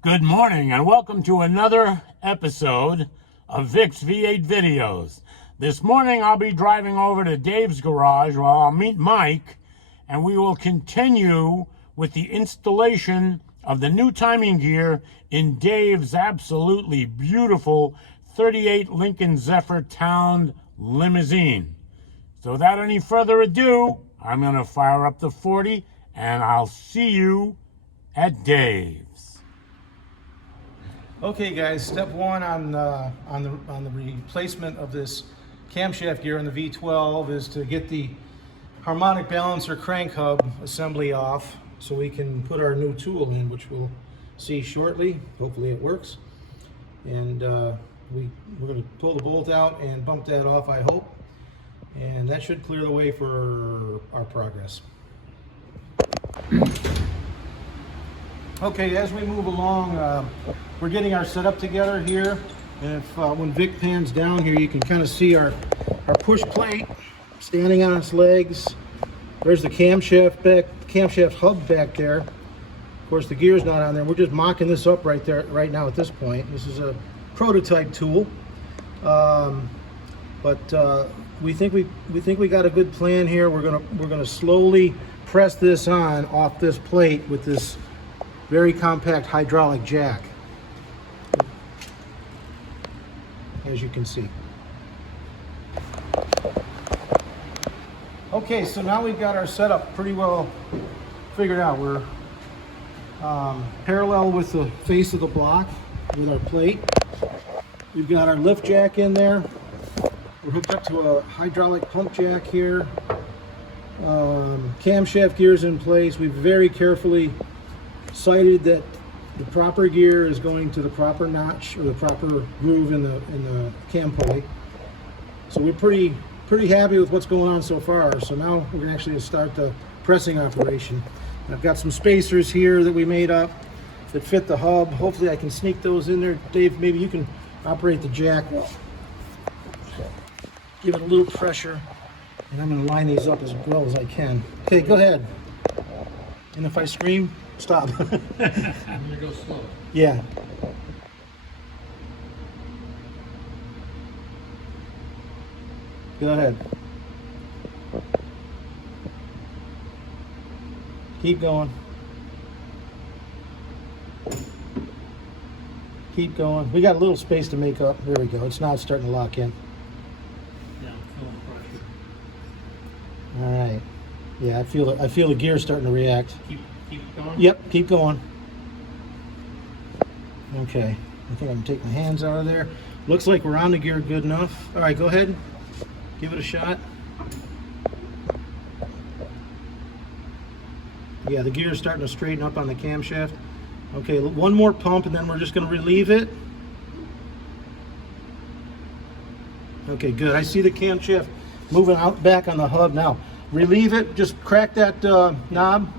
Good morning and welcome to another episode of Vic's V8 Videos. This morning I'll be driving over to Dave's garage where I'll meet Mike and we will continue with the installation of the new timing gear in Dave's absolutely beautiful 38 Lincoln Zephyr Town Limousine. So without any further ado, I'm going to fire up the 40 and I'll see you at Dave's. Okay, guys. Step one on the replacement of this camshaft gear on the V12 is to get the harmonic balancer crank hub assembly off, so we can put our new tool in, which we'll see shortly. Hopefully, it works. And we're going to pull the bolt out and bump that off, I hope, and that should clear the way for our progress. Okay, as we move along, we're getting our setup together here, and if when Vic pans down here, you can kind of see our push plate standing on its legs. There's the camshaft hub back there. Of course, the gear's not on there. We're just mocking this up right now at this point. This is a prototype tool, but we think we got a good plan here. We're gonna slowly press this on off this plate with this very compact hydraulic jack, as you can see. Okay, so now we've got our setup pretty well figured out. We're parallel with the face of the block with our plate. We've got our lift jack in there. We're hooked up to a hydraulic pump jack here. Camshaft gears in place. We've very carefully sighted that the proper gear is going to the proper notch or the proper groove in the cam pulley. So we're pretty happy with what's going on so far. So now we're gonna actually start the pressing operation. And I've got some spacers here that we made up that fit the hub. Hopefully I can sneak those in there. Dave, maybe you can operate the jack. Give it a little pressure, and I'm gonna line these up as well as I can. Okay, go ahead. And if I scream, stop. I'm gonna go slow. Yeah. Go ahead. Keep going. Keep going. We got a little space to make up. There we go. It's now starting to lock in. Yeah, I'm feeling pressure. All right. Yeah, I feel the gear starting to react. Keep going? Yep, keep going. Okay, I think I can take my hands out of there. Looks like we're on the gear good enough. All right, go ahead. Give it a shot. Yeah, the gear is starting to straighten up on the camshaft. Okay, one more pump and then we're just going to relieve it. Okay, good. I see the camshaft moving out back on the hub now. Relieve it, just crack that knob.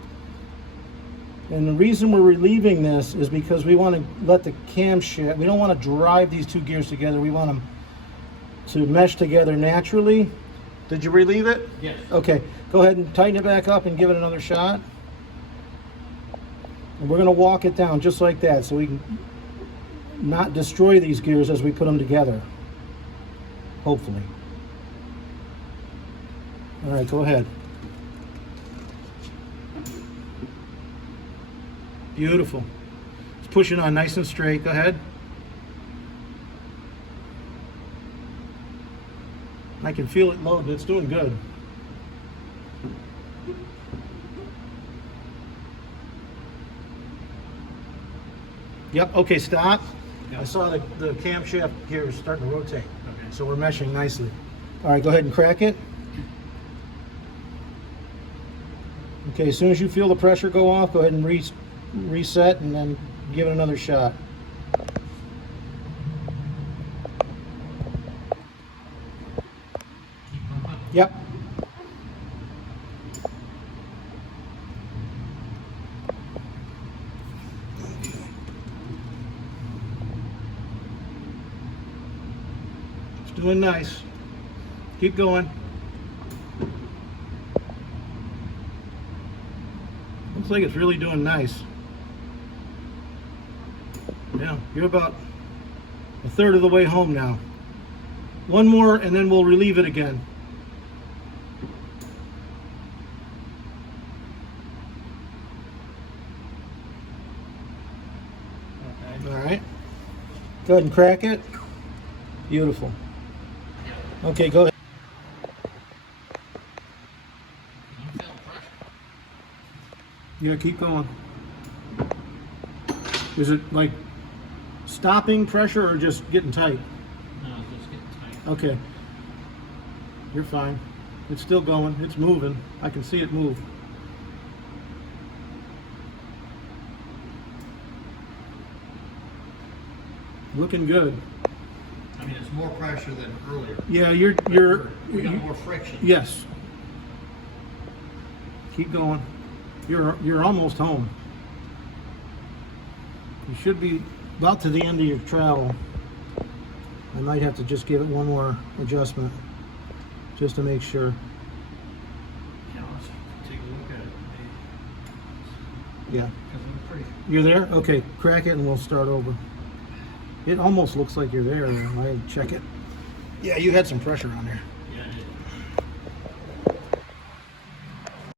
And the reason we're relieving this is because we want to let the camshaft, we don't want to drive these two gears together. We want them to mesh together naturally. Did you relieve it? Yes. Okay, go ahead and tighten it back up and give it another shot. And we're going to walk it down just like that so we can not destroy these gears as we put them together. Hopefully. All right, go ahead. Beautiful. It's pushing on nice and straight. Go ahead. I can feel it load. It's doing good. Yep. Okay, stop. Yep. I saw the camshaft here is starting to rotate. Okay. So we're meshing nicely. All right, go ahead and crack it. Okay, as soon as you feel the pressure go off, go ahead and reset and then give it another shot. Yep. It's doing nice. Keep going. Looks like it's really doing nice. Yeah, you're about a third of the way home now. One more and then we'll relieve it again. Okay. All right. Go ahead and crack it. Beautiful. Okay, go ahead. I'm feeling pressure. Yeah, keep going. Is it like stopping pressure or just getting tight? No, it's just getting tight. Okay. You're fine. It's still going. It's moving. I can see it move. Looking good. I mean, it's more pressure than earlier. Yeah, We got more friction. yes. Keep going. You're almost home. You should be about to the end of your travel. I might have to just give it one more adjustment just to make sure. Yeah, let's take a look at it. Yeah. Because I'm pretty. You're there? Okay, crack it and we'll start over. It almost looks like you're there. I check it. Yeah, you had some pressure on there.